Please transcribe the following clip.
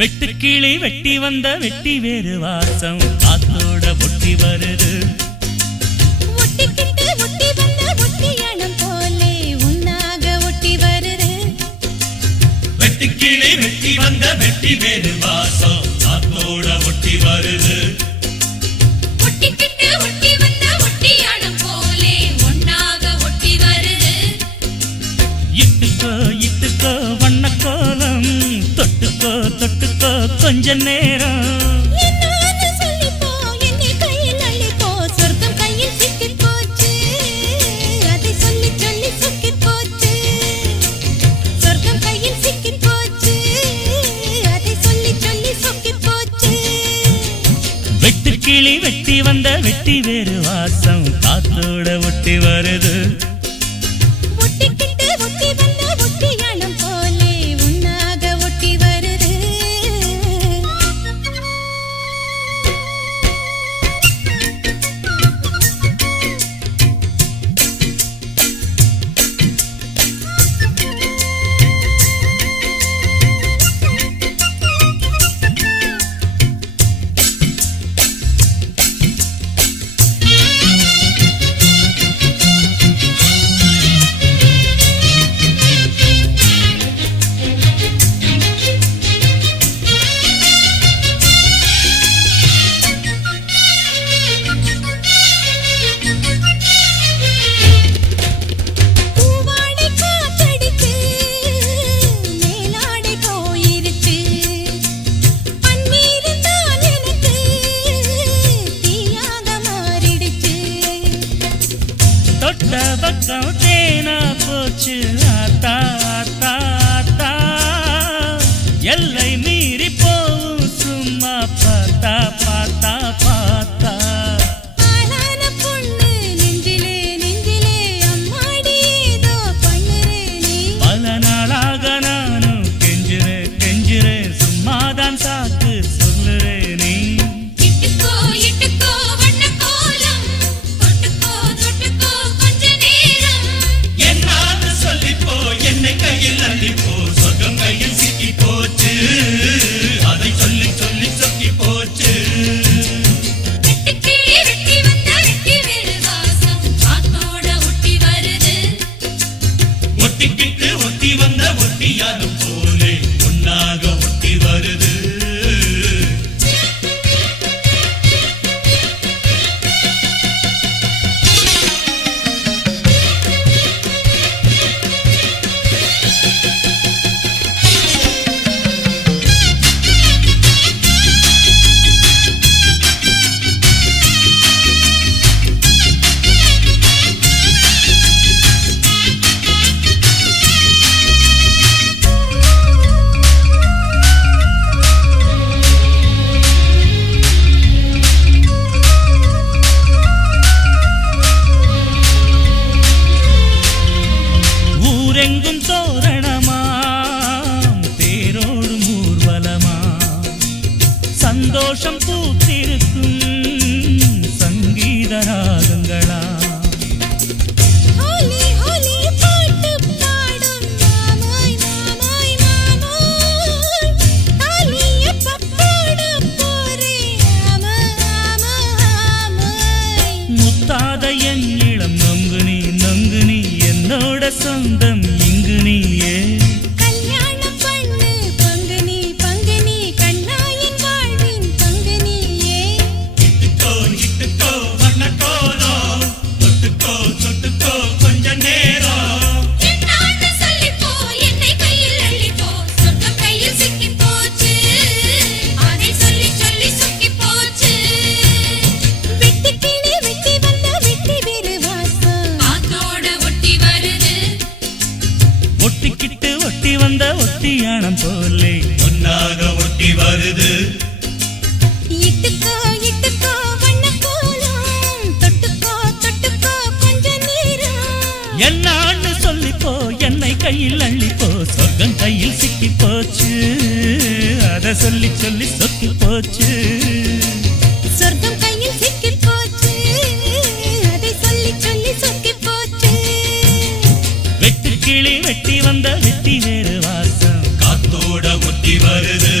வெட்டுக்கிளி வெட்டி வந்த வெட்டி வேறு வாசம் காத்தோட ஒட்டி வருது. ஒட்டிக்கிட்டு ஒட்டி வந்த ஒட்டியானம் போலே உன்னாக ஒட்டி வருது. வெட்டுக்கிளி வெட்டி வந்த வெட்டி வேறு வாசம் காத்தோட ஒட்டி வருது. ஒட்டிக்கிட்டு ஒட்டி வந்த ஒட்டியானம் போலே உன்னாக ஒட்டி வருது. இட்டுக்கோ இட்டுக்கோ வண்ணக்கோலம் தொட்டுக்கோ தொட்டுக்கோ கொஞ்ச நேரம். என்னன்னு சொல்லிப்போ என்னை கையில் அள்ளிப்போ சொர்க்கம் கையில் சிக்கி போச்சு. அதை சொல்லி சொல்லி சொக்கி போச்சு. சொர்க்கம் கையில் சிக்கி போச்சு. அதை சொல்லி சொல்லி சொக்கி போச்சு. வெட்டுக்கிளி வெட்டி வந்த வெட்டி வேறு வாசம் காத்தோட ஒட்டி வருது. ஒட்டிக்கிட்டு ஒட்டி வந்த ஒட்டியானம் போலே உன்னாக ஒட்டி வருது. பூவாடை காற்றடிச்சு மேலாடை போயிருச்சு. பன்னீர் தான் எனக்கு தீயாக மாறிடுச்சு. தொட்ட பக்கம் தேனா போச்சு ஆத்தா ஆத்தா ஆத்தா. எல்லை மீறி போவும் சும்மா பார்த்தா பார்த்தா பார்த்தா. ஆளான பொண்ணு நெஞ்சிலே நெஞ்சிலே அம்மாடி ஏதோ பண்ணுறே நீ. பல நாளாக நானும் கெஞ்சுறேன் கெஞ்சுறேன் சும்மாதான் சாக்கு சொல்லுறேன் நீ. இட்டுக்கோ இட்டுக்கோ வண்ணக்கோலம் தொட்டுக்கோ தொட்டுக்கோ கொஞ்ச நேரம். என்னான்னு சொல்லிப்போ என்னை கையில் அள்ளிப்போ சொர்க்கம் கையில் சிக்கி போச்சு. அதை சொல்லி சொல்லி சொக்கி போச்சு. வெட்டுக்கிளி வெட்டி வந்த வெட்டி வேறு வாசம் காத்தோட ஒட்டி வருது. ஒட்டிக்கிட்டு ஒட்டி வந்த ஒட்டியாலும் போலே ஒன்னாக ஒட்டி வருது. ஊரெங்கும் தோரணமாம் தேரோடும் ஊர்வலமா சந்தோஷம் பூத்திருக்கும் சங்கீத ராகங்களா. ஹோலி ஹோலி பாட்டு பாடும் மாமாய் மாமாய் மாமாய். தாலிய பப்போட போரே ஆமா ஆமா ஆமாய். முத்தாத என் இளம் நொங்கு நீ என்னோட சொந்தம் இங்கு நீயே. கல்யாணம் பண்ணு பங்கு நீ கண்ணாயின் வாழ்வின் பங்கு நீயே. இட்டுக்கோ இட்டுக்கோ வண்ணக்கோலம் தொட்டுக்கோ தொட்டுக்கோ கொஞ்ச நேரம். என்னான்னு சொல்லிப்போ என்னை கையில் அள்ளிப்போ சொர்க்கம் கையில் சிக்கி போச்சு. அதை சொல்லி சொல்லி சொக்கி போச்சு. வெட்டுக்கிளி வெட்டி வந்த வெட்டி வேறு வாசம் காத்தோட ஒட்டி வருது. ஒட்டிக்கிட்டு ஒட்டி வந்த ஒட்டியானம் போலே ஒன்னாக ஒட்டி வருது. இட்டுக்கோ இட்டுக்கோ வண்ணக்கோலம் தொட்டுக்கோ தொட்டுக்கோ கொஞ்ச நேரம். என்னான்னு சொல்லிப்போ என்னை கையில் அள்ளிப்போ சொர்க்கம் கையில் சிக்கி போச்சு. அதை சொல்லி சொல்லி சொக்கி போச்சு. சொர்க்கம் கையில் சிக்கி போச்சு. அதை சொல்லி சொல்லி சொக்கி போச்சு. வெட்டுக்கிளி வெட்டி வந்த வெட்டி வேறு வாசம் காத்தோட ஒட்டி வருது.